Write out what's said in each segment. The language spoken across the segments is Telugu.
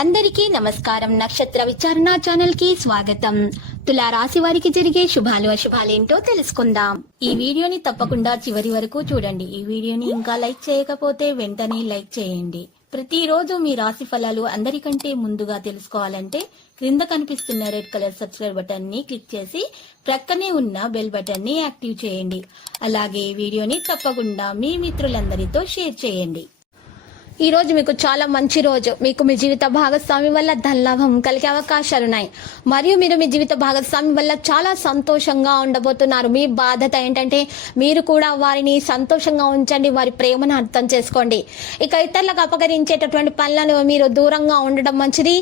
అందరికీ నమస్కారం. నక్షత్ర విచారణ ఛానల్ కి స్వాగతం. తులా రాశి వారికి జరిగే శుభాలు అశుభాలేంటో తెలుసుకుందాం. ఈ వీడియోని తప్పకుండా చివరి వరకు చూడండి. ఈ వీడియోని ఇంకా లైక్ చేయకపోతే వెంటనే లైక్ చేయండి. ప్రతిరోజు మీ రాశి ఫలాలు అందరికంటే ముందుగా తెలుసుకోవాలంటే క్రింద కనిపిస్తున్న రెడ్ కలర్ సబ్స్క్రైబ్ బటన్ ని క్లిక్ చేసి ప్రక్కనే ఉన్న బెల్ బటన్ ని యాక్టివ్ చేయండి. అలాగే ఈ వీడియోని తప్పకుండా మీ మిత్రులందరితో షేర్ చేయండి. ఈ రోజు మీకు చాలా మంచి రోజు. మీకు మీ జీవిత భాగస్వామి వల్ల ధనలాభం కలిగే అవకాశాలున్నాయి. మరియు మీరు మీ జీవిత భాగస్వామి వల్ల చాలా సంతోషంగా ఉండబోతున్నారు. మీ బాధ్యత ఏంటంటే మీరు కూడా వారిని సంతోషంగా ఉంచండి, వారి ప్రేమను అర్థం చేసుకోండి. ఇక ఇతరులకు అపకరించేటటువంటి పనులను మీరు దూరంగా ఉండడం మంచిది.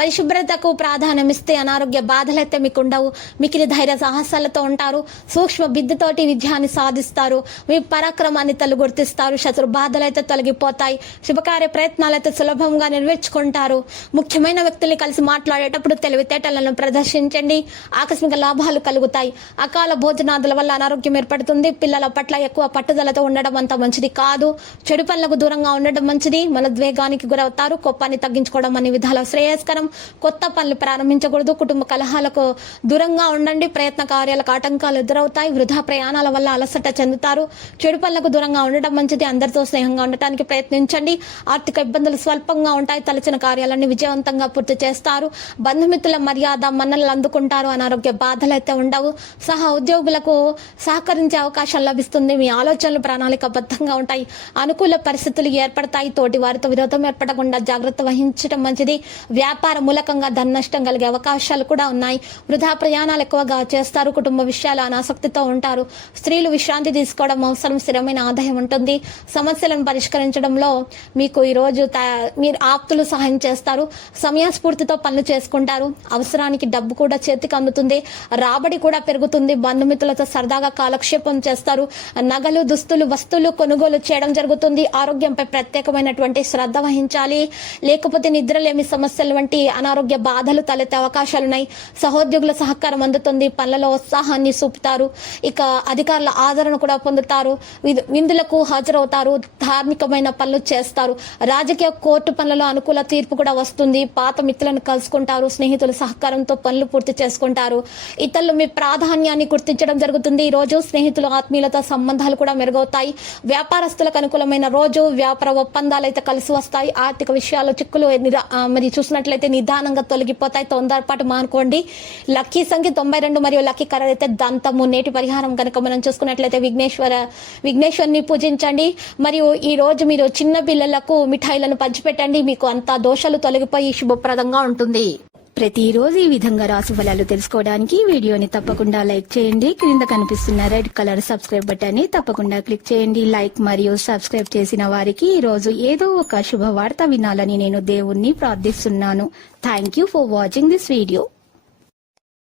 పరిశుభ్రతకు ప్రాధాన్యం ఇస్తే అనారోగ్య బాధలైతే మీకు ఉండవు. మికిలి ధైర్య సాహసాలతో ఉంటారు. సూక్ష్మ బిద్దుతోటి విజయాన్ని సాధిస్తారు. మీ పరాక్రమాన్ని గుర్తిస్తారు. శత్రు బాధలైతే తొలగిపోతాయి. శుభకార్య ప్రయత్నాలైతే సులభంగా నెరవేర్చుకుంటారు. ముఖ్యమైన వ్యక్తుల్ని కలిసి మాట్లాడేటప్పుడు తెలివితేటలను ప్రదర్శించండి. ఆకస్మిక లాభాలు కలుగుతాయి. అకాల భోజనాదుల వల్ల అనారోగ్యం ఏర్పడుతుంది. పిల్లల పట్ల ఎక్కువ పట్టుదలతో ఉండడం అంత మంచిది కాదు. చెడు పనులకు దూరంగా ఉండడం మంచిది. మనోద్వేగానికి గురవుతారు. కోపాన్ని తగ్గించుకోవడం అన్ని విధాల శ్రేయస్కరం. కొత్త పనులు ప్రారంభించకూడదు. కుటుంబ కలహాలకు దూరంగా ఉండండి. ప్రయత్న కార్యాలకు ఆటంకాలు ఎదురవుతాయి. వృధా ప్రయాణాల వల్ల అలసట చెందుతారు. చెడు పనులకు దూరంగా ఉండడం మంచిది. అందరితో స్నేహంగా ఉండటానికి ప్రయత్నించండి. ఆర్థిక ఇబ్బందులు స్వల్పంగా ఉంటాయి. తలచిన కార్యాలన్నీ విజయవంతంగా పూర్తి చేస్తారు. బంధుమిత్రుల మర్యాద మన్ననలు అందుకుంటారు. అనారోగ్య బాధలైతే ఉండవు. సహా ఉద్యోగులకు సహకరించే అవకాశం లభిస్తుంది. మీ ఆలోచనలు ప్రణాళికబద్ధంగా ఉంటాయి. అనుకూల పరిస్థితులు ఏర్పడతాయి. తోటి వారితో విరోధం ఏర్పడకుండా జాగ్రత్త వహించడం మంచిది. వ్యాపార మూలకంగా ధన నష్టం కలిగే అవకాశాలు కూడా ఉన్నాయి. వృధా ప్రయాణాలు ఎక్కువగా చేస్తారు. కుటుంబ విషయాలు అనాసక్తితో ఉంటారు. స్త్రీలు విశ్రాంతి తీసుకోవడం అవసరం. స్థిరమైన ఆదాయం ఉంటుంది. సమస్యలను పరిష్కరించడంలో మీకు ఈ రోజు మీరు ఆప్తులు సహాయం చేస్తారు. సమయస్ఫూర్తితో పనులు చేసుకుంటారు. అవసరానికి డబ్బు కూడా చేతికి అందుతుంది. రాబడి కూడా పెరుగుతుంది. బంధుమిత్రులతో సరదాగా కాలక్షేపం చేస్తారు. నగలు, దుస్తులు, వస్తువులు కొనుగోలు చేయడం జరుగుతుంది. ఆరోగ్యంపై ప్రత్యేకమైనటువంటి శ్రద్ధ వహించాలి. లేకపోతే నిద్రలేమి సమస్యలు వంటి అనారోగ్య బాధలు తలెత్తే అవకాశాలున్నాయి. సహోద్యోగుల సహకారం అందుతుంది. పనులలో ఉత్సాహాన్ని చూపుతారు. ఇక అధికారుల ఆదరణ కూడా పొందుతారు. విందులకు హాజరవుతారు. ధార్మికమైన పనులు చేస్తారు. రాజకీయ కోర్టు పనులలో అనుకూల తీర్పు కూడా వస్తుంది. పాత మిత్రులను కలుసుకుంటారు. స్నేహితుల సహకారంతో పనులు పూర్తి చేసుకుంటారు. ఇతరులు మీ ప్రాధాన్యాన్ని గుర్తించడం జరుగుతుంది. ఈ రోజు స్నేహితులు, ఆత్మీయులతో సంబంధాలు కూడా మెరుగవుతాయి. వ్యాపారస్తులకు అనుకూలమైన రోజు. వ్యాపార ఒప్పందాలు అయితే కలిసి వస్తాయి. ఆర్థిక విషయాల్లో చిక్కులు మరి చూసినట్లయితే నిదానంగా తొలగిపోతాయి. తొందరపాటు మానుకోండి. లక్కీ సంఖ్య 92 మరియు లక్కీ కలర్ అయితే దంతము. నేటి పరిహారం కనుక మనం చూసుకున్నట్లయితే విఘ్నేశ్వరుని పూజించండి. మరియు ఈ రోజు మీరు చిన్న పిల్లలకు మిఠాయిలను పంచిపెట్టండి. మీకు అంతా దోషాలు తొలగిపోయి శుభప్రదంగా ఉంటుంది. ప్రతిరోజు ఈ విధంగా రాశి ఫలాలు తెలుసుకోవడానికి వీడియోని తప్పకుండా లైక్ చేయండి. క్రింద కనిపిస్తున్న రెడ్ కలర్ సబ్స్క్రైబ్ బటన్ ని తప్పకుండా క్లిక్ చేయండి. లైక్ మరియు సబ్స్క్రైబ్ చేసిన వారికి ఈ రోజు ఏదో ఒక శుభవార్త వినాలని నేను దేవుణ్ణి ప్రార్థిస్తున్నాను. Thank you for watching this video.